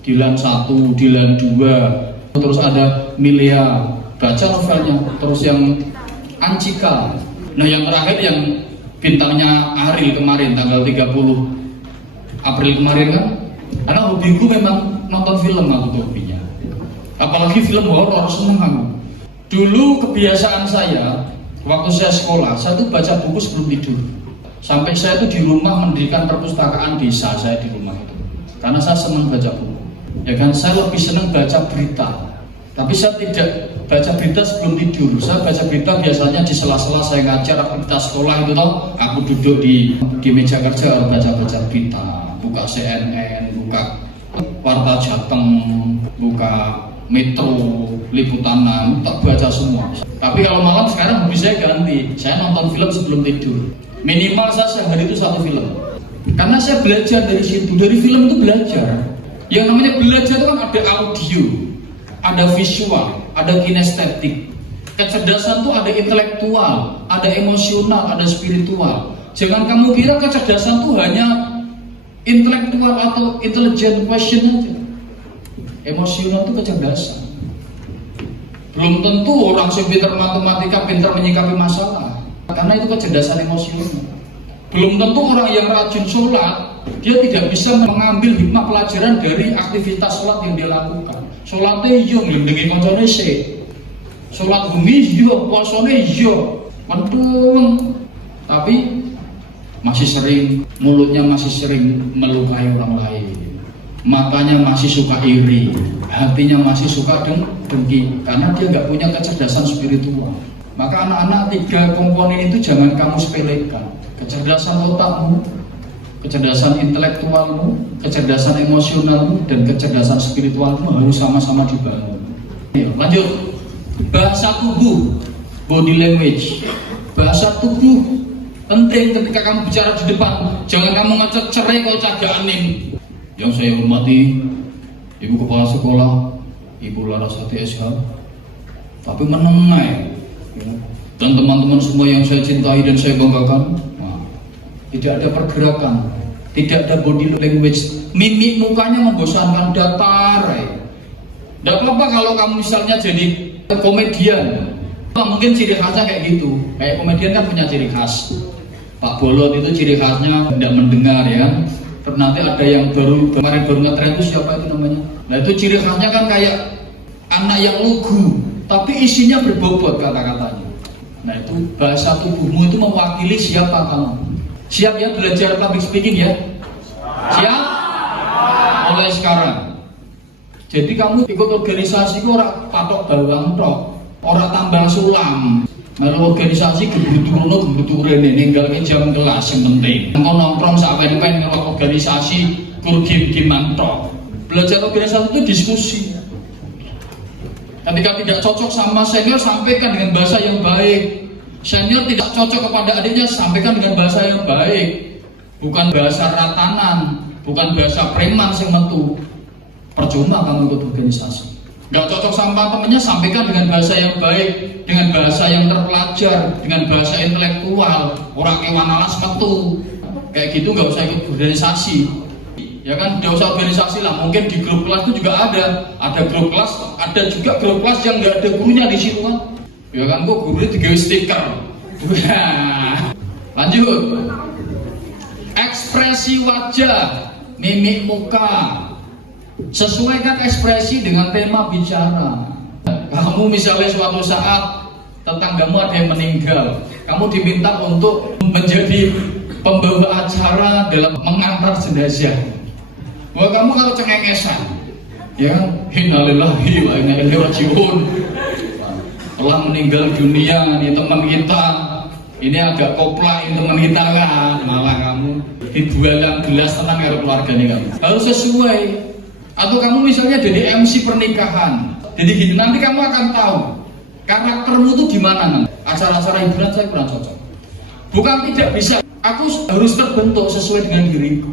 Dilan 1, Dilan 2, terus ada Milia, baca novelnya, terus yang Ancika. Nah yang terakhir yang bintangnya Ariel kemarin tanggal 30 April kemarin kan, karena hobiku memang nonton film, aku hobinya, apalagi film horor, seneng aku. Dulu kebiasaan saya waktu saya sekolah, saya tuh baca buku sebelum tidur. Sampai saya tuh di rumah mendirikan perpustakaan desa saya di rumah itu, karena saya senang baca buku. Ya kan, saya lebih senang baca berita. Tapi saya tidak baca berita sebelum tidur. Saya baca berita biasanya di sela-sela saya ngajar aktivitas sekolah itu toh. Aku duduk di meja kerja baca-baca berita, buka CNN, buka Warta Jateng, buka Metro, Liputan 6, tak baca semua. Tapi kalau malam sekarang hobi saya ganti. Saya nonton film sebelum tidur. Minimal saya sehari itu 1 film. Karena saya belajar dari situ. Dari film itu belajar. Yang namanya belajar itu kan ada audio, ada visual, ada kinestetik. Kecerdasan itu ada intelektual, ada emosional, ada spiritual. Jangan kamu kira kecerdasan itu hanya intelektual atau intelligent question aja. Emosional itu kecerdasan. Belum tentu orang yang pintar matematika pintar menyikapi masalah, karena itu kecerdasan emosional. Belum tentu orang yang rajin sholat dia tidak bisa mengambil hikmah pelajaran dari aktivitas sholat yang dia lakukan. Sholatnya iya, ngelindungi koncone sih. Sholat bumi iya, puasanya iya, pentung. Tapi masih sering, mulutnya masih sering melukai orang lain. Matanya masih suka iri, hatinya masih suka dengki, karena dia nggak punya kecerdasan spiritual. Maka anak-anak 3 komponen itu jangan kamu sepelekan. Kecerdasan otakmu, kecerdasan intelektualmu, kecerdasan emosionalmu, dan kecerdasan spiritualmu harus sama-sama dibangun. Lanjut, bahasa tubuh, body language. Bahasa tubuh penting ketika kamu bicara di depan. Jangan kamu ngecek cerai kalau cagaan nih. Yang saya hormati Ibu Kepala Sekolah, Ibu Larasati SH, tapi menengai, dan teman-teman semua yang saya cintai dan saya banggakan. Tidak ada pergerakan, tidak ada body language, mimik mukanya membosankan, datar. Tidak apa-apa kalau kamu misalnya jadi komedian, mungkin ciri khasnya kayak gitu. Kayak komedian kan punya ciri khas. Pak Bolot itu ciri khasnya tidak mendengar ya. Nanti ada yang kemarin baru ngetren itu siapa itu namanya? Nah itu ciri khasnya kan kayak anak yang lugu, tapi isinya berbobot kata-katanya. Nah itu bahasa tubuhmu itu mewakili siapa kamu. Siap ya belajar public speaking ya? Siap? Mulai sekarang. Jadi kamu ikut organisasi kok orang patok bawang tok, orang tambah sulam. Kalau organisasi gebrutu rene ninggalke jam kelas yang penting. Engko nongkrong sak pen-pen kalau organisasi kur game-gamean tok. Belajar organisasi itu diskusi. Ketika tidak cocok sama senior, sampaikan dengan bahasa yang baik. Senior tidak cocok kepada adiknya, sampaikan dengan bahasa yang baik, bukan bahasa ratanan, bukan bahasa preman yang metu. Percuma kamu ikut organisasi. Gak cocok sama temennya, sampaikan dengan bahasa yang baik, dengan bahasa yang terpelajar, dengan bahasa intelektual. Orang kewan alas metu. Kayak gitu gak usah ikut organisasi. Ya kan, gak usah organisasi lah. Mungkin di grup kelas itu juga ada grup kelas, ada juga grup kelas yang gak ada gurunya di situ kan. Ya kan, kok gurunya digawe stiker. Lanjut. Ekspresi wajah, mimik muka. Sesuaikan ekspresi dengan tema bicara. Kamu misalnya suatu saat tetanggamu ada yang meninggal, kamu diminta untuk menjadi pembawa acara dalam mengantar jenazah. Wah, kamu kalau cengengesan, ya, innalillahi wa inna ilaihi raji'un. Telah meninggal dunia nih teman kita, ini agak kopla ini teman kita kan, malah kamu dibualan gelas tenang karo keluarganya kamu. Harus sesuai. Atau kamu misalnya jadi MC pernikahan, jadi gini, nanti kamu akan tahu karaktermu tuh gimana nanti. Acara-acara hiburan saya kurang cocok. Bukan tidak bisa, aku harus terbentuk sesuai dengan diriku.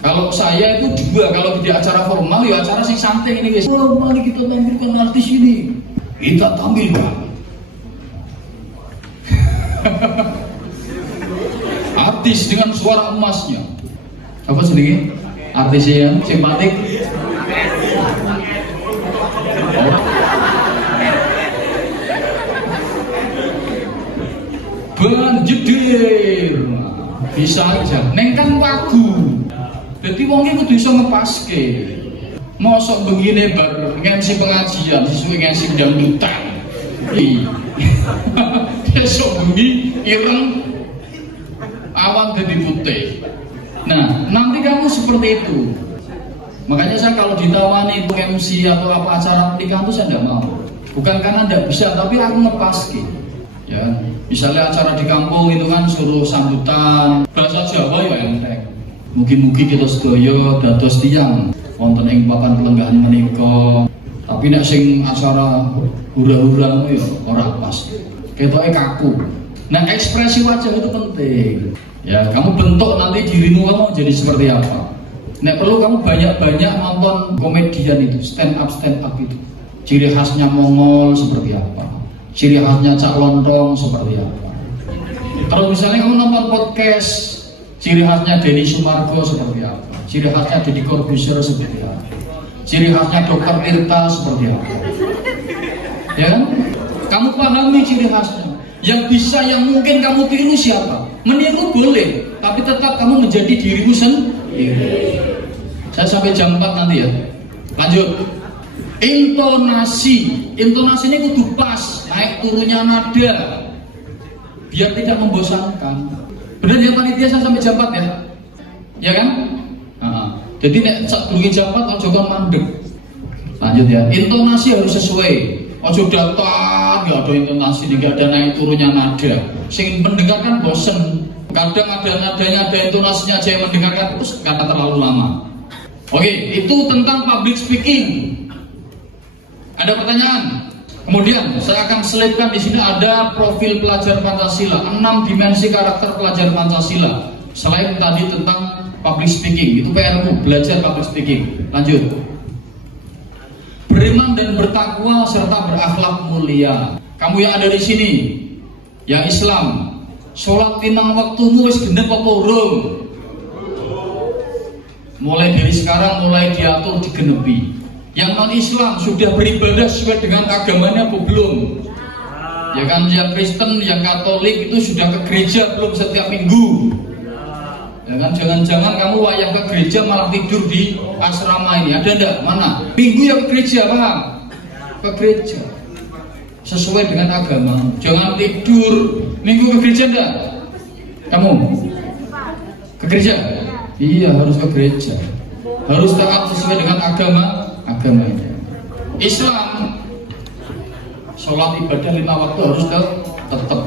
Kalau saya itu dua, kalau tidak acara formal ya acara sing santai ini guys. Oh, mari kita tampilkan artis ini. Kita tampilkan artis dengan suara emasnya. Apa sedikit? Artisnya yang simpatik. jedir. Bisa aja. Neng kan wagu. Jadi wong iki kudu iso ngepaske. Mosok begini bar MC pengajian, sesuai MC dangdutan. Besok bengi ireng awan jadi putih. Nah, nanti kamu seperti itu. Makanya saya kalau ditawani itu MC atau apa acara pernikahan itu saya tidak mau. Bukan karena tidak bisa, tapi aku ngepaske. Ya, misalnya acara di kampung itu kan suruh sambutan bahasa Jawa ya enteng. Mugi-mugi kita sedaya dados tiyang wonten ing papan pelenggahan menika. Tapi nek sing acara hura-hura ya ora pas. Ketoke kaku. Nah, ekspresi wajah itu penting. Ya, kamu bentuk nanti dirimu kamu jadi seperti apa. Nek perlu kamu banyak-banyak nonton komedian itu, stand up itu. Ciri khasnya Mongol seperti apa? Ciri khasnya Cak Lontong seperti apa? Terus misalnya kamu nonton podcast, ciri khasnya Denny Sumargo seperti apa? Ciri khasnya Deddy Corbuzier seperti apa? Ciri khasnya Dr. Tirta seperti apa? Ya kan? Kamu pahami ciri khasnya. Yang bisa, yang mungkin kamu tiru siapa? Meniru boleh, tapi tetap kamu menjadi dirimu sendiri. Saya sampai jam 4 nanti ya. Lanjut. Intonasi ini kudu pas, naik turunnya nada, biar tidak membosankan. Benar ya panitia, saya sampai jam 4 ya, ya kan? Jadi nek sak durunge jam 4 ojo kon mandeg. Lanjut ya. Intonasi harus sesuai. Ojo datar, nggak ada intonasi, nggak ada naik turunnya nada. Sing mendengarkan bosen. Kadang ada nadanya, ada intonasinya aja yang mendengarkan terus karena terlalu lama. Oke, itu tentang public speaking. Ada pertanyaan? Kemudian saya akan selipkan di sini ada profil pelajar Pancasila, 6 dimensi karakter pelajar Pancasila. Selain tadi tentang public speaking, itu PRU, belajar public speaking. Lanjut. Beriman dan bertakwa serta berakhlak mulia. Kamu yang ada di sini, yang Islam, sholat timang waktumu wis genep apa urung? Mulai dari sekarang mulai diatur digenepi. Yang non Islam sudah beribadah sesuai dengan agamanya apa belum? Ya kan, yang Kristen, yang Katolik itu sudah ke gereja belum setiap minggu? Ya kan, jangan-jangan kamu wayah ke gereja malah tidur di asrama ini. Ada enggak? Mana? Minggu ya ke gereja, paham? Ke gereja sesuai dengan agama. Jangan tidur minggu ke gereja enggak? Kamu ke gereja? Iya, harus ke gereja. Harus taat sesuai dengan agamanya. Islam sholat ibadah 5 waktu harus tetap.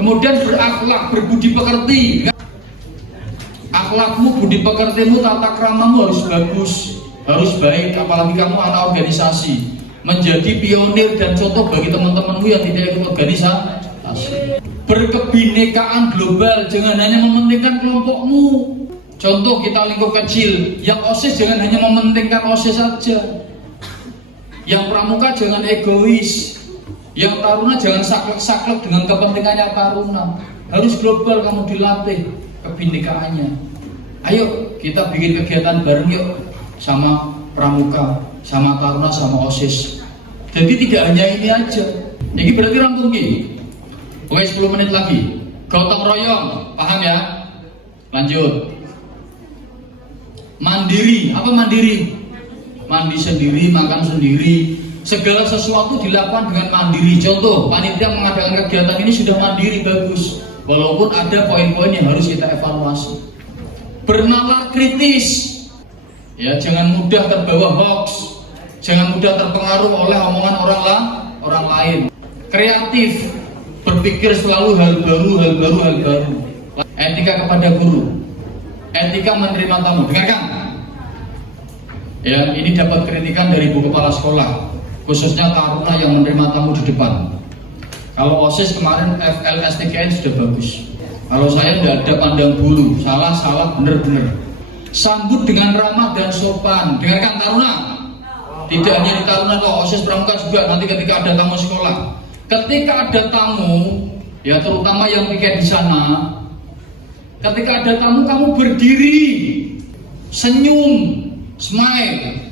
Kemudian berakhlak, berbudi pekerti. Akhlakmu, budi pekertimu, tata kramamu harus bagus, harus baik. Apalagi kamu anak organisasi, menjadi pionir dan contoh bagi teman-temanmu yang tidak ikut organisasi. Berkebinekaan global, jangan hanya mementingkan kelompokmu. Contoh kita lingkup kecil, yang OSIS jangan hanya mementingkan OSIS saja. Yang pramuka jangan egois. Yang taruna jangan saklek-saklek dengan kepentingannya taruna. Harus global kamu dilatih kebinekaannya. Ayo kita bikin kegiatan bareng yuk, sama pramuka, sama taruna, sama OSIS. Jadi tidak hanya ini aja. Ini berarti rampung ki. Oke, 10 menit lagi. Gotong royong, paham ya? Lanjut. Mandiri, apa mandiri? Mandi sendiri, makan sendiri. Segala sesuatu dilakukan dengan mandiri. Contoh, panitia mengadakan kegiatan ini sudah mandiri, bagus. Walaupun ada poin-poin yang harus kita evaluasi. Bernalar kritis. Ya, jangan mudah terbawa hoax. Jangan mudah terpengaruh oleh omongan orang lain. Kreatif, berpikir selalu hal baru. Etika kepada guru. Etika menerima tamu. Dengarkan. Ya, ini dapat kritikan dari Bu Kepala Sekolah, khususnya taruna yang menerima tamu di depan. Kalau OSIS kemarin FLSTKN sudah bagus. Kalau saya tidak ada pandang bulu, salah, benar. Sambut dengan ramah dan sopan. Dengarkan taruna. Tidak hanya di taruna, kok OSIS pramuka juga. Nanti ketika ada tamu sekolah, ketika ada tamu, ya terutama yang piket di sana, ketika ada tamu kamu berdiri, senyum, smile.